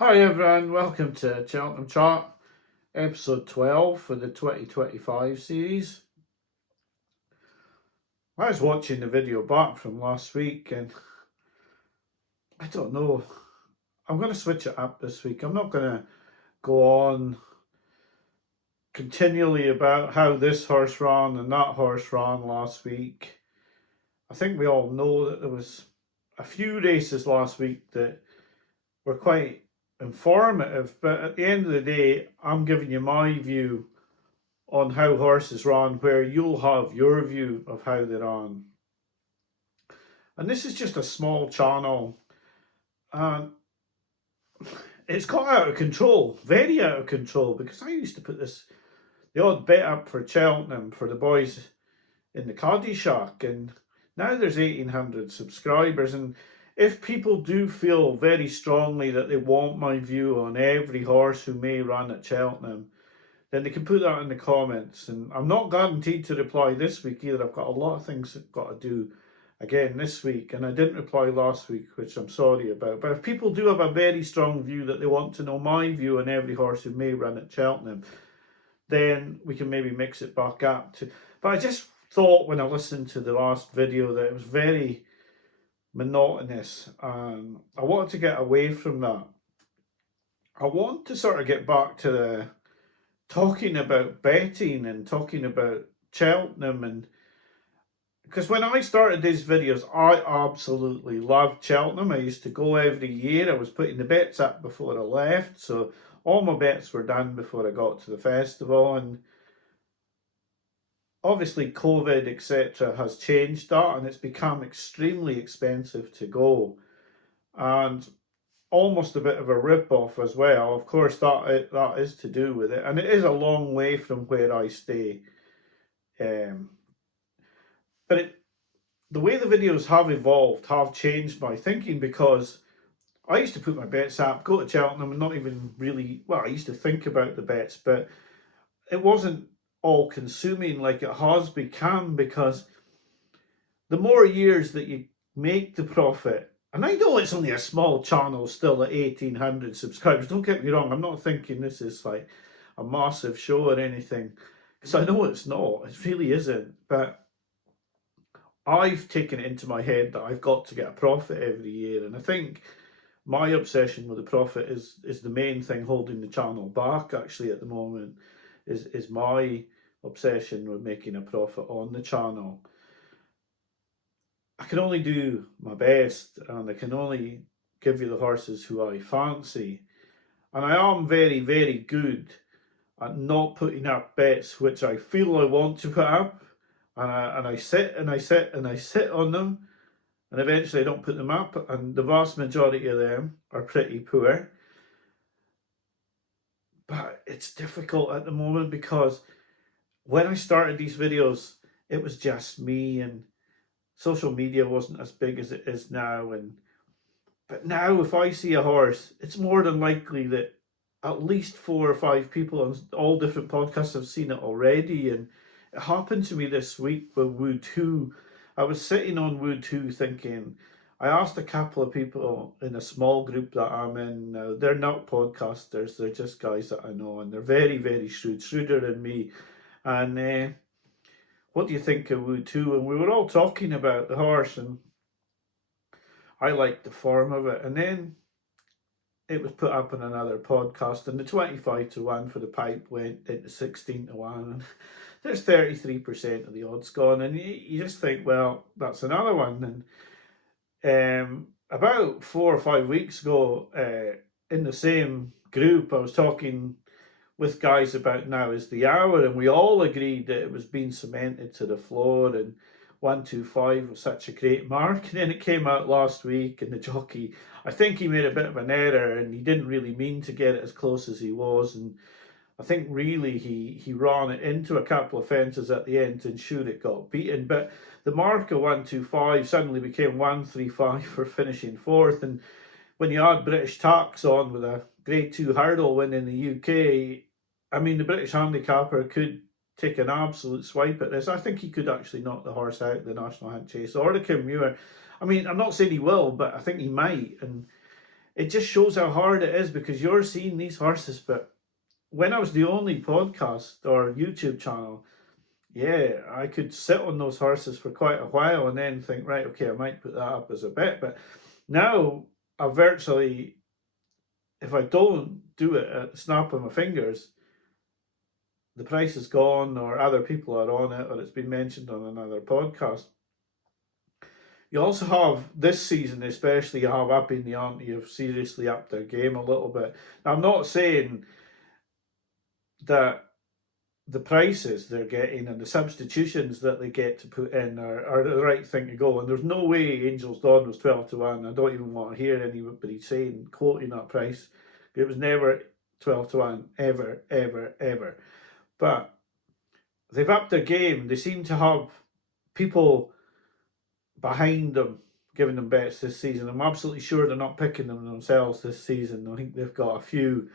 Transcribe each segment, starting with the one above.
Hi everyone, welcome to Cheltenham Chat, episode 12 for the 2025 series. I was watching the video back from last week and I don't know, I'm going to switch it up this week. I'm not going to go on continually about how this horse ran and that horse ran last week. I think we all know that there was a few races last week that were quite informative, but at the end of the day, I'm giving you my view on how horses run, where you'll have your view of how they run. And this is just a small channel, and it's got out of control, very out of control, because I used to put the odd bet up for Cheltenham for the boys in the Caddy Shack, and now there's 1,800 subscribers. And if people do feel very strongly that they want my view on every horse who may run at Cheltenham, then they can put that in the comments. And I'm not guaranteed to reply this week either. I've got a lot of things I've got to do again this week, and I didn't reply last week, which I'm sorry about. But if people do have a very strong view that they want to know my view on every horse who may run at Cheltenham, then we can maybe mix it back up to. But I just thought when I listened to the last video that it was very monotonous, and I wanted to get away from that. I want to sort of get back to the talking about betting and talking about Cheltenham, and because when I started these videos, I absolutely loved Cheltenham. I used to go every year. I was putting the bets up before I left, so all my bets were done before I got to the festival. And obviously COVID etc has changed that, and it's become extremely expensive to go, and almost a bit of a rip-off as well. Of course, that is to do with it, and it is a long way from where I stay. But the way the videos have evolved have changed my thinking, because I used to put my bets up, go to Cheltenham, and not even really, well, I used to think about the bets, but it wasn't all consuming like it has become, because the more years that you make the profit, and I know it's only a small channel still at 1,800 subscribers, don't get me wrong, I'm not thinking this is like a massive show or anything, because I know it's not, it really isn't, but I've taken it into my head that I've got to get a profit every year, and I think my obsession with the profit is the main thing holding the channel back actually at the moment, is my obsession with making a profit on the channel. I can only do my best, and I can only give you the horses who I fancy, and I am very, very good at not putting up bets which I feel I want to put up, and I sit and I sit and I sit on them, and eventually I don't put them up, and the vast majority of them are pretty poor. But it's difficult at the moment, because when I started these videos, it was just me, and social media wasn't as big as it is now. But now if I see a horse, it's more than likely that at least 4 or 5 people on all different podcasts have seen it already. And it happened to me this week with Wood 2. I was sitting on Wood 2 thinking, I asked a couple of people in a small group that I'm in now. They're not podcasters, they're just guys that I know, and they're very, very shrewd, shrewder than me. And what do you think of Wood 2? And we were all talking about the horse, and I liked the form of it. And then it was put up on another podcast, and the 25-1 for the pipe went into 16-1. And there's 33% of the odds gone, and you just think, well, that's another one. And about 4 or 5 weeks ago, in the same group, I was talking with guys about Now Is the Hour, and we all agreed that it was being cemented to the floor, and 125 was such a great mark. And then it came out last week, and the jockey, I think he made a bit of an error, and he didn't really mean to get it as close as he was, and I think really he ran it into a couple of fences at the end to ensure it got beaten. But the mark of 125 suddenly became 135 for finishing fourth, and when you add British tax on with a Grade 2 hurdle win in the UK, I mean, the British handicapper could take an absolute swipe at this. I think he could actually knock the horse out the National Hunt Chase or the Kim Muir. I mean, I'm not saying he will, but I think he might. And it just shows how hard it is, because you're seeing these horses. But when I was the only podcast or YouTube channel, yeah, I could sit on those horses for quite a while and then think, right, okay, I might put that up as a bet. But now I virtually, if I don't do it at the snap of my fingers, the price is gone, or other people are on it, or it's been mentioned on another podcast. You also have this season, especially, you have Up in the Ante have seriously upped their game a little bit. Now, I'm not saying that the prices they're getting and the substitutions that they get to put in are the right thing to go. And there's no way Angel's Dawn was 12 to 1. I don't even want to hear anybody saying, quoting that price. It was never 12 to 1, ever, ever, ever. But they've upped their game. They seem to have people behind them giving them bets this season. I'm absolutely sure they're not picking them themselves this season. I think they've got a few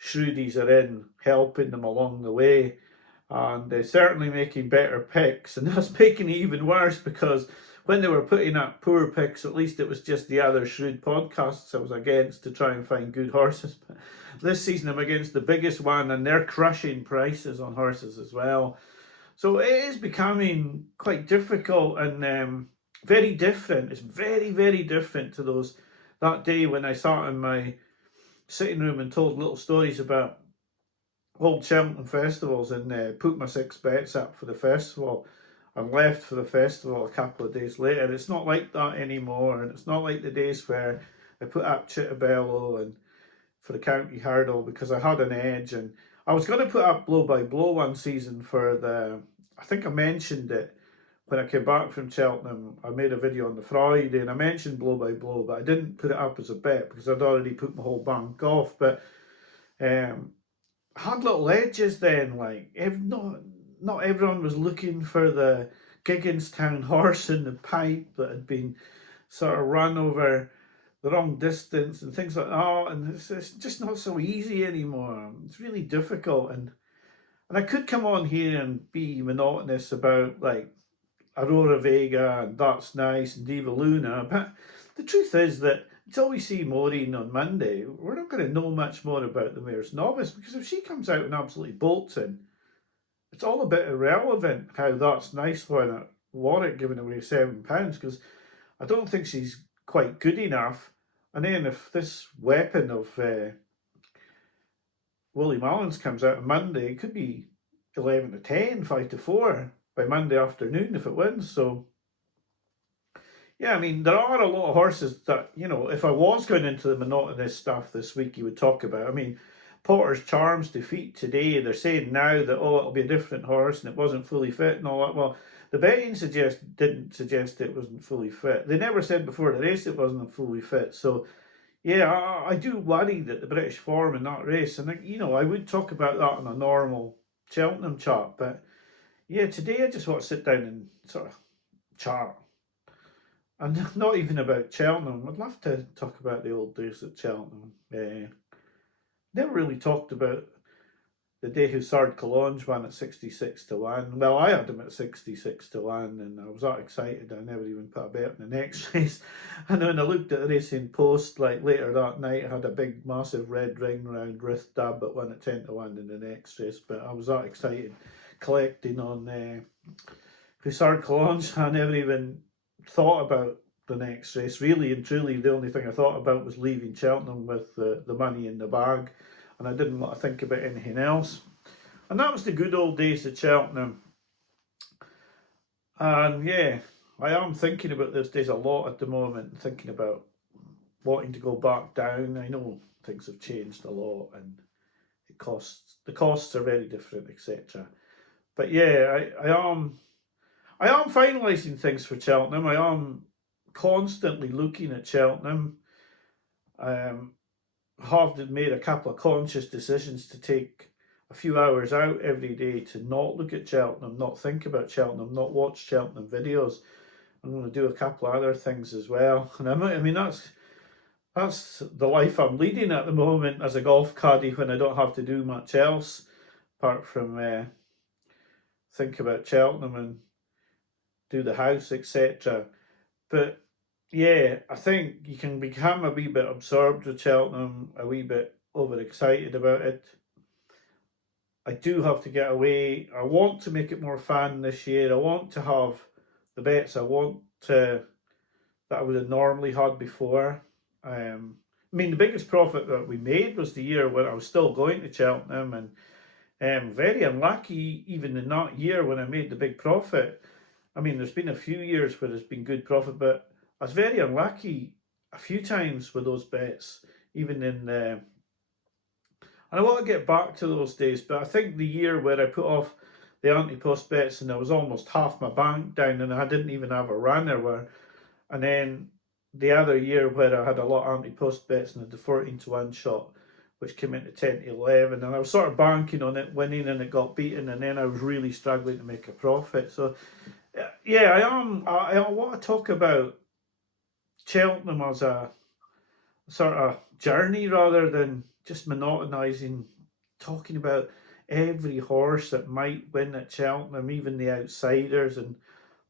Shrewdies are in helping them along the way. And they're certainly making better picks, and that's making it even worse, because when they were putting up poor picks, at least it was just the other Shrewd podcasts I was against to try and find good horses. But this season I'm against the biggest one, and they're crushing prices on horses as well. So it is becoming quite difficult and very different. It's very, very different to that day when I sat in my sitting room and told little stories about old Cheltenham festivals and put my 6 bets up for the festival and left for the festival a couple of days later. It's not like that anymore, and it's not like the days where I put up Chittabello and for the county hurdle because I had an edge. And I was going to put up Blow by Blow one season I think I mentioned it when I came back from Cheltenham. I made a video on the Friday and I mentioned Blow by Blow, but I didn't put it up as a bet because I'd already put my whole bank off. But had little edges then, like not everyone was looking for the Gigginstown horse in the pipe that had been sort of run over the wrong distance and things like that, and it's just not so easy anymore. It's really difficult, and I could come on here and be monotonous about like Aurora Vega and That's Nice and Diva Luna, but the truth is that until we see Maureen on Monday, we're not going to know much more about the Mayor's Novice, because if she comes out and absolutely bolts in, it's all a bit irrelevant how That's Nice won at Warwick giving away £7, because I don't think she's quite good enough. And then if this weapon of Willie Mullins comes out on Monday, it could be 11 to 10, 5 to 4 by Monday afternoon if it wins. So yeah, I mean, there are a lot of horses that, if I was going into the monotonous stuff this week, you would talk about. I mean, Potter's Charm's defeat today, they're saying now that, it'll be a different horse and it wasn't fully fit and all that. Well, the betting didn't suggest it wasn't fully fit. They never said before the race it wasn't fully fit. So, yeah, I do worry that the British form in that race, and, I would talk about that on a normal Cheltenham chat. But, yeah, today I just want to sit down and sort of chat. And not even about Cheltenham. I'd love to talk about the old days at Cheltenham. Never really talked about the day Hussard Collonge won at 66 to 1. Well, I had him at 66 to 1, and I was that excited I never even put a bet in the next race. And when I looked at the Racing Post, like later that night, I had a big, massive red ring round Ruth Dab at 1 at 10 to 1 in the next race. But I was that excited collecting on Hussard Collonge. I never even thought about the next race. Really and truly, the only thing I thought about was leaving Cheltenham with the money in the bag, and I didn't want to think about anything else. And that was the good old days at Cheltenham. And yeah, I am thinking about those days a lot at the moment, thinking about wanting to go back down. I know things have changed a lot and the costs are very different, etc. But yeah, I am finalising things for Cheltenham. I am constantly looking at Cheltenham. Have made a couple of conscious decisions to take a few hours out every day to not look at Cheltenham, not think about Cheltenham, not watch Cheltenham videos. I'm going to do a couple of other things as well. And I mean, that's the life I'm leading at the moment as a golf caddy when I don't have to do much else apart from think about Cheltenham and do the house, etc. But yeah, I think you can become a wee bit absorbed with Cheltenham, a wee bit overexcited about it. I do have to get away. I want to make it more fun this year. I want to have the bets I want to that I would have normally had before. I mean, the biggest profit that we made was the year when I was still going to Cheltenham, and very unlucky even in that year when I made the big profit. I mean, there's been a few years where there's been good profit, but I was very unlucky a few times with those bets, even in. And I want to get back to those days, but I think the year where I put off the anti-post bets and I was almost half my bank down, and I didn't even have a runner where, and then the other year where I had a lot of anti-post bets and had the 14-1 shot, which came into 10-11, and I was sort of banking on it winning and it got beaten, and then I was really struggling to make a profit. So yeah, I am. I want to talk about Cheltenham as a sort of journey rather than just monotonising, talking about every horse that might win at Cheltenham, even the outsiders and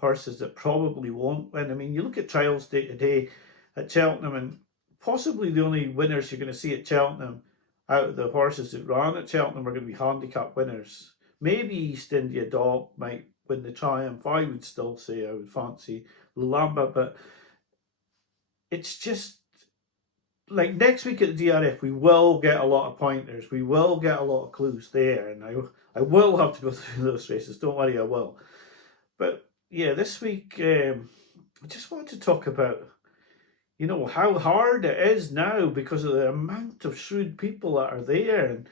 horses that probably won't win. I mean, you look at trials day to day at Cheltenham, and possibly the only winners you're going to see at Cheltenham out of the horses that ran at Cheltenham are going to be handicap winners. Maybe East India Dog might win the Triumph. I would still say I would fancy Lulamba, but it's just like next week at the DRF, we will get a lot of pointers. We will get a lot of clues there, and I will have to go through those races. Don't worry, I will. But yeah, this week I just wanted to talk about how hard it is now because of the amount of shrewd people that are there, and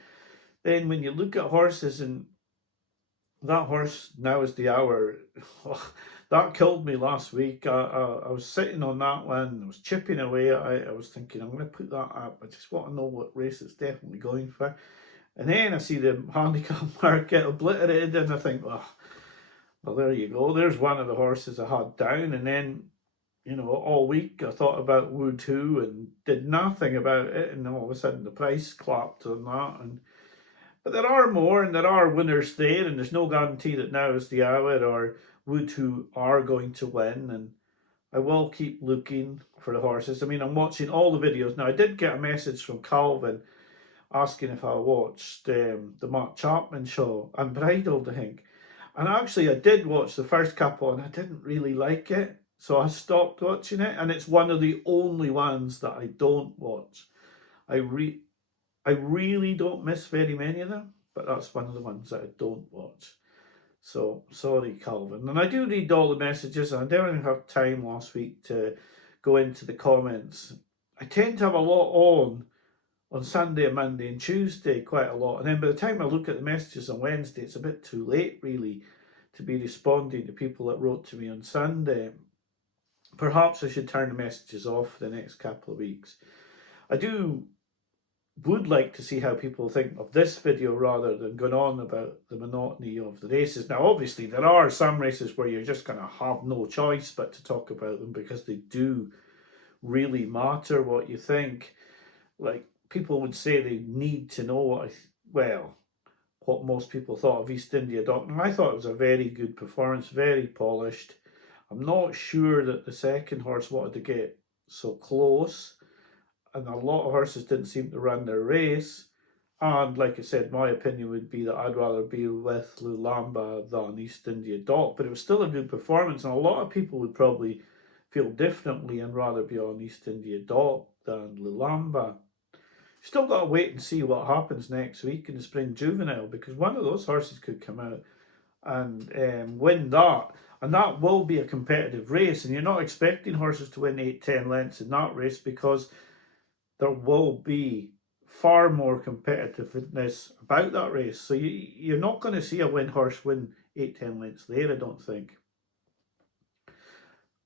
then when you look at horses and that horse now is the hour. That killed me last week. I was sitting on that one. I was chipping away at it. I was thinking, I'm going to put that up. I just want to know what race it's definitely going for. And then I see the handicap market obliterated, and I think, well, there you go. There's one of the horses I had down. And then, all week I thought about Wood 2 and did nothing about it. And all of a sudden the price clapped on that. But there are more, and there are winners there, and there's no guarantee that now is the hour or Wood who are going to win. And I will keep looking for the horses. I mean, I'm watching all the videos now. I did get a message from Calvin asking if I watched the Mark Chapman show, Unbridled, I think. And actually, I did watch the first couple, and I didn't really like it, so I stopped watching it. And it's one of the only ones that I don't watch. I really don't miss very many of them, but that's one of the ones that I don't watch. So sorry, Calvin. And I do read all the messages, and I didn't have time last week to go into the comments. I tend to have a lot on Sunday and Monday and Tuesday, quite a lot. And then by the time I look at the messages on Wednesday, it's a bit too late, really, to be responding to people that wrote to me on Sunday. Perhaps I should turn the messages off for the next couple of weeks. I would like to see how people think of this video rather than going on about the monotony of the races. Now, obviously, there are some races where you're just going to have no choice but to talk about them because they do really matter what you think. Like, people would say they need to know what most people thought of East India Dock. And I thought it was a very good performance, very polished. I'm not sure that the second horse wanted to get so close, and a lot of horses didn't seem to run their race. And like I said, my opinion would be that I'd rather be with Lulamba than East India Dock, but it was still a good performance, and a lot of people would probably feel differently and rather be on East India Dock than Lulamba. Still got to wait and see what happens next week in the Spring Juvenile, because one of those horses could come out and win that. And that will be a competitive race, and you're not expecting horses to win 8-10 lengths in that race because there will be far more competitiveness about that race. So you're not going to see a win horse win 8-10 lengths there, I don't think.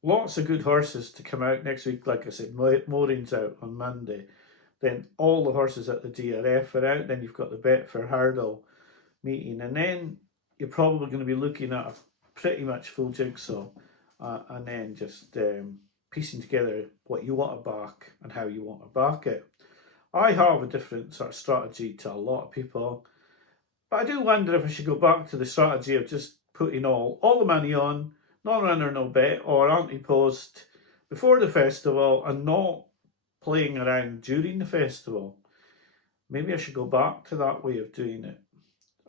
Lots of good horses to come out next week. Like I said, Maureen's out on Monday. Then all the horses at the DRF are out. Then you've got the Betfair Hurdle meeting. And then you're probably going to be looking at a pretty much full jigsaw. And then just piecing together what you want to back and how you want to back it. I have a different sort of strategy to a lot of people, but I do wonder if I should go back to the strategy of just putting all the money on, non-runner, no bet, or anti-post, before the festival and not playing around during the festival. Maybe I should go back to that way of doing it.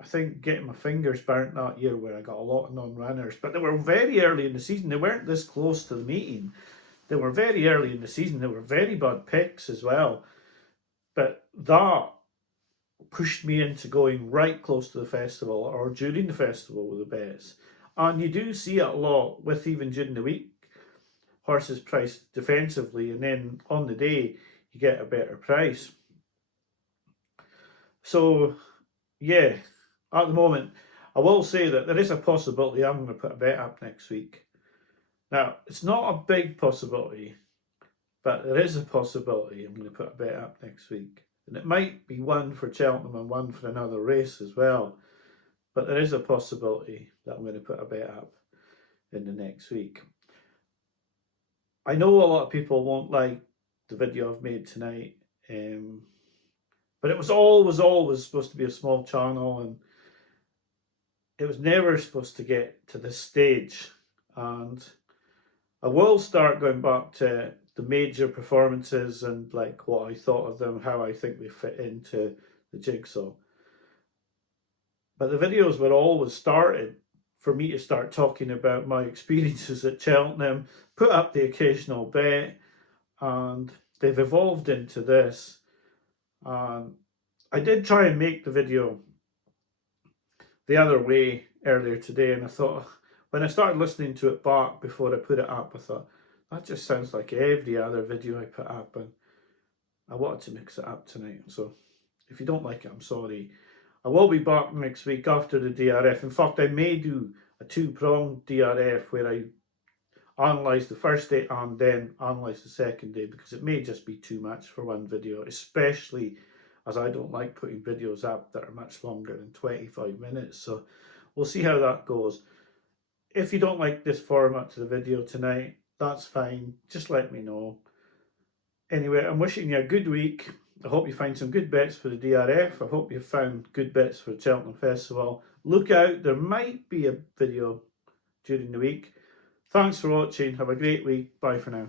I think getting my fingers burnt that year where I got a lot of non-runners, but they were very early in the season. They weren't this close to the meeting. They were very early in the season. They were very bad picks as well. But that pushed me into going right close to the festival or during the festival with the bets. And you do see it a lot with even during the week, horses priced defensively, and then on the day you get a better price. So yeah, at the moment, I will say that there is a possibility I'm going to put a bet up next week. Now, it's not a big possibility, but there is a possibility I'm going to put a bet up next week. And it might be one for Cheltenham and one for another race as well. But there is a possibility that I'm going to put a bet up in the next week. I know a lot of people won't like the video I've made tonight, but it was always supposed to be a small channel, and it was never supposed to get to this stage. And I will start going back to the major performances and like what I thought of them, how I think they fit into the jigsaw. But the videos were always started for me to start talking about my experiences at Cheltenham, put up the occasional bet, and they've evolved into this. And I did try and make the video the other way earlier today, and I thought, when I started listening to it back before I put it up, I thought, that just sounds like every other video I put up, and I wanted to mix it up tonight. So if you don't like it, I'm sorry. I will be back next week after the DRF. In fact, I may do a two-pronged DRF where I analyse the first day and then analyse the second day, because it may just be too much for one video, especially as I don't like putting videos up that are much longer than 25 minutes. So we'll see how that goes. If you don't like this format to the video tonight, that's fine. Just let me know. Anyway, I'm wishing you a good week. I hope you find some good bets for the DRF. I hope you found good bets for the Cheltenham Festival. Look out, there might be a video during the week. Thanks for watching. Have a great week. Bye for now.